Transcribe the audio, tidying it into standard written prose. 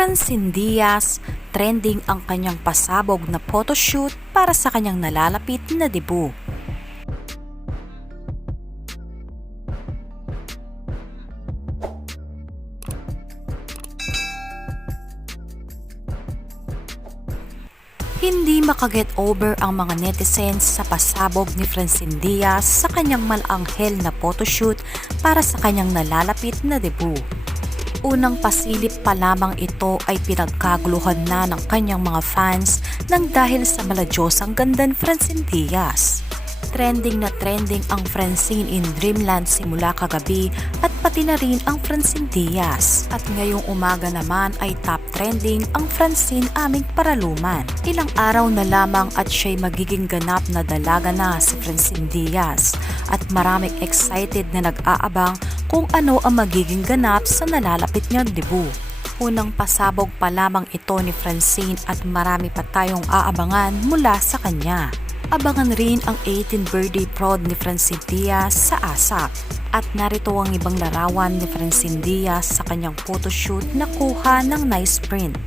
Francine Diaz, trending ang kanyang pasabog na photoshoot para sa kanyang nalalapit na debut. Hindi makaget over ang mga netizens sa pasabog ni Francine Diaz sa kanyang malanghel na photoshoot para sa kanyang nalalapit na debut. Unang pasilip pa lamang ito ay pinagkaguluhan na ng kanyang mga fans nang dahil sa maladyosang ganda ni Francine Diaz. Trending na trending ang Francine in Dreamland simula kagabi at pati na rin ang Francine Diaz. At ngayong umaga naman ay top trending ang Francine aming paraluman. Ilang araw na lamang at siya'y magiging ganap na dalaga na si Francine Diaz at maraming excited na nag-aabang kung ano ang magiging ganap sa nalalapit niyang debut. Unang pasabog pa lamang ito ni Francine at marami pa tayong aabangan mula sa kanya. Abangan rin ang 18th birthday prod ni Francine Diaz sa ASAP. At narito ang ibang larawan ni Francine Diaz sa kanyang photoshoot na kuha ng nice print.